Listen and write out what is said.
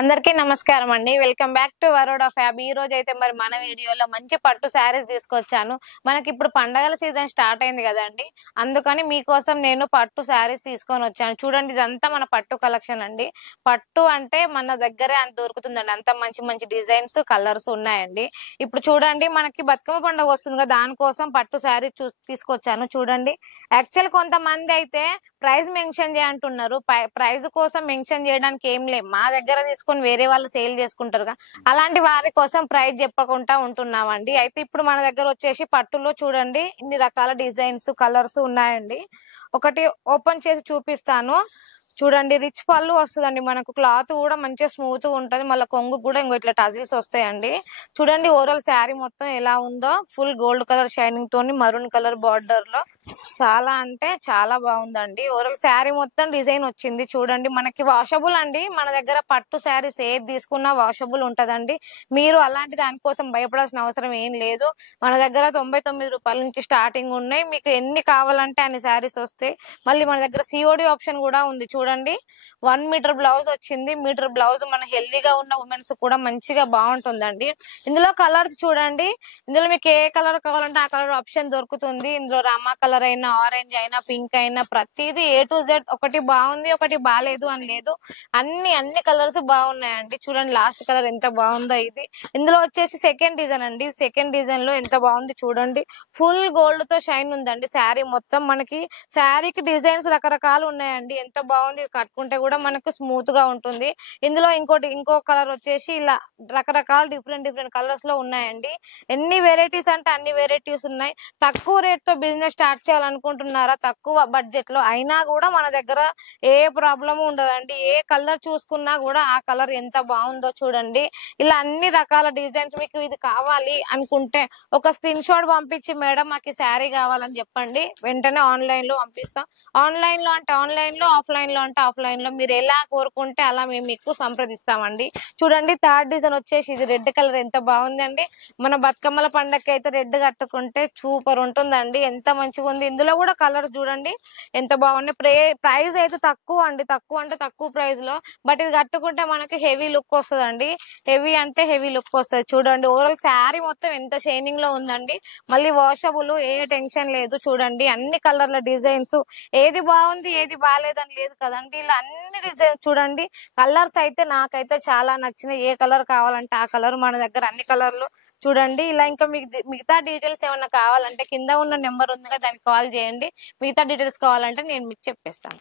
అందరికీ నమస్కారం అండి. Welcome back to world of fab. ఈ రోజు అయితే మరి మన వీడియోలో మంచి పట్టు శారీస్ తీసుకొచ్చాను. మనకి ఇప్పుడు పండగల సీజన్ స్టార్ట్ అయింది కదండి, అందుకని మీకోసం నేను పట్టు శారీస్ తీసుకొని వచ్చాను. చూడండి, ఇదంతా మన పట్టు కలెక్షన్ అండి. పట్టు అంటే మన దగ్గరే అంత దొరుకుతుందండి, అంత మంచి మంచి డిజైన్స్ కలర్స్ ఉన్నాయండి. ఇప్పుడు చూడండి, మనకి బతుకమ్మ పండుగ వస్తుంది కదా, దానికోసం పట్టు శారీ తీసుకొచ్చాను. చూడండి, యాక్చువల్ కొంతమంది అయితే ప్రైస్ మెన్షన్ చేయంటున్నారు. ప్రైస్ కోసం మెన్షన్ చేయడానికి ఏం లేదు, మా దగ్గర తీసుకొని వేరే వాళ్ళు సేల్ చేసుకుంటారుగా, అలాంటి వారి కోసం ప్రైస్ చెప్పకుండా ఉంటున్నామండి. అయితే ఇప్పుడు మన దగ్గర వచ్చేసి పట్టులో చూడండి ఇన్ని రకాల డిజైన్స్ కలర్స్ ఉన్నాయండి. ఒకటి ఓపెన్ చేసి చూపిస్తాను. చూడండి, రిచ్ పళ్ళు వస్తుందండి. మనకు క్లాత్ కూడా మంచిగా స్మూత్ గా ఉంటది. మళ్ళీ కొంగు కూడా ఇంకో ఇట్లా టజిల్స్ వస్తాయండి. చూడండి, ఓవరాల్ శారీ మొత్తం ఎలా ఉందో, ఫుల్ గోల్డ్ కలర్ షైనింగ్ తోని మరూన్ కలర్ బార్డర్ లో చాలా అంటే చాలా బాగుందండి. ఓవరాల్ శారీ మొత్తం డిజైన్ వచ్చింది. చూడండి, మనకి వాషబుల్ అండి. మన దగ్గర పట్టు శారీస్ ఏది తీసుకున్నా వాషబుల్ ఉంటదండి. మీరు అలాంటి దానికోసం భయపడాల్సిన అవసరం ఏం లేదు. మన దగ్గర 99 రూపాయల నుంచి స్టార్టింగ్ ఉన్నాయి. మీకు ఎన్ని కావాలంటే అన్ని శారీస్ వస్తాయి. మళ్ళీ మన దగ్గర సిఓడి ఆప్షన్ కూడా ఉంది. చూడండి, 1 మీటర్ బ్లౌజ్ వచ్చింది. మీటర్ బ్లౌజ్ మన హెల్దీగా ఉన్న ఉమెన్స్ కూడా మంచిగా బాగుంటుందండి. ఇందులో కలర్స్ చూడండి, ఇందులో మీకు ఏ కలర్ కావాలంటే ఆ కలర్ ఆప్షన్ దొరుకుతుంది. ఇందులో రామా కలర్ అయినా, ఆరెంజ్ అయినా, పింక్ అయినా ప్రతిదీ A to Z, ఒకటి బాగుంది ఒకటి బాగాలేదు అని లేదు, అన్ని కలర్స్ బాగున్నాయండి. చూడండి, లాస్ట్ కలర్ ఎంత బాగుందో ఇది. ఇందులో వచ్చేసి సెకండ్ డిజైన్ అండి. సెకండ్ డిజైన్ లో ఎంత బాగుంది చూడండి, ఫుల్ గోల్డ్ తో షైన్ ఉందండి శారీ మొత్తం. మనకి శారీకి డిజైన్స్ రకరకాలు ఉన్నాయండి. ఎంత బాగుంది, కట్టుకుంటే కూడా మనకు స్మూత్ గా ఉంటుంది. ఇందులో ఇంకో కలర్ వచ్చేసి ఇలా రకరకాల డిఫరెంట్ కలర్స్ లో ఉన్నాయండి. ఎన్ని వెరైటీస్ అంటే అన్ని వెరైటీస్ ఉన్నాయి. తక్కువ రేట్ తో బిజినెస్ స్టార్ట్ చేయాలనుకుంటున్నారా, తక్కువ బడ్జెట్ లో అయినా కూడా మన దగ్గర ఏ ప్రాబ్లం ఉండదండి. ఏ కలర్ చూసుకున్నా కూడా ఆ కలర్ ఎంత బాగుందో చూడండి. ఇలా అన్ని రకాల డిజైన్స్, మీకు ఇది కావాలి అనుకుంటే ఒక స్క్రీన్ షాట్ పంపించి, మేడం మాకు ఈ శారీ కావాలని చెప్పండి, వెంటనే ఆన్లైన్ లో పంపిస్తాం. ఆన్లైన్ లో అంటే ఆన్లైన్ లో, ఆఫ్లైన్ లో అంటే ఆఫ్లైన్ లో, మీరు ఎలా కోరుకుంటే అలా మేము మీకు సంప్రదిస్తామండి. చూడండి, థర్డ్ డిజైన్ వచ్చేసి ఇది రెడ్ కలర్ ఎంత బాగుందండి. మన బతుకమ్మల పండగకి అయితే రెడ్ కట్టుకుంటే సూపర్ ఉంటుందండి. ఎంత మంచిగా ఉంది. ఇందులో కూడా కలర్స్ చూడండి ఎంత బాగున్నాయి. ప్రైస్ అయితే తక్కువ అండి, తక్కువ అంటే తక్కువ ప్రైస్ లో, బట్ ఇది కట్టుకుంటే మనకి హెవీ లుక్ వస్తుందండి. హెవీ అంటే హెవీ లుక్ వస్తుంది. చూడండి, ఓవరాల్ శారీ మొత్తం ఎంత షైనింగ్ లో ఉందండి. మళ్ళీ వాషబుల్, ఏ టెన్షన్ లేదు. చూడండి, అన్ని కలర్ల డిజైన్స్, ఏది బాగుంది ఏది బాగాలేదని లేదు కదండి. ఇలా అన్ని డిజైన్స్ చూడండి. కలర్స్ అయితే నాకైతే చాలా నచ్చినాయి. ఏ కలర్ కావాలంటే ఆ కలర్ మన దగ్గర అన్ని కలర్లు చూడండి. ఇలా ఇంకా మీకు మిగతా డీటెయిల్స్ ఏమన్నా కావాలంటే కింద ఉన్న నెంబర్ ఉంది కదా, దానికి కాల్ చేయండి. మిగతా డీటెయిల్స్ కావాలంటే నేను మీకు చెప్పేస్తాను.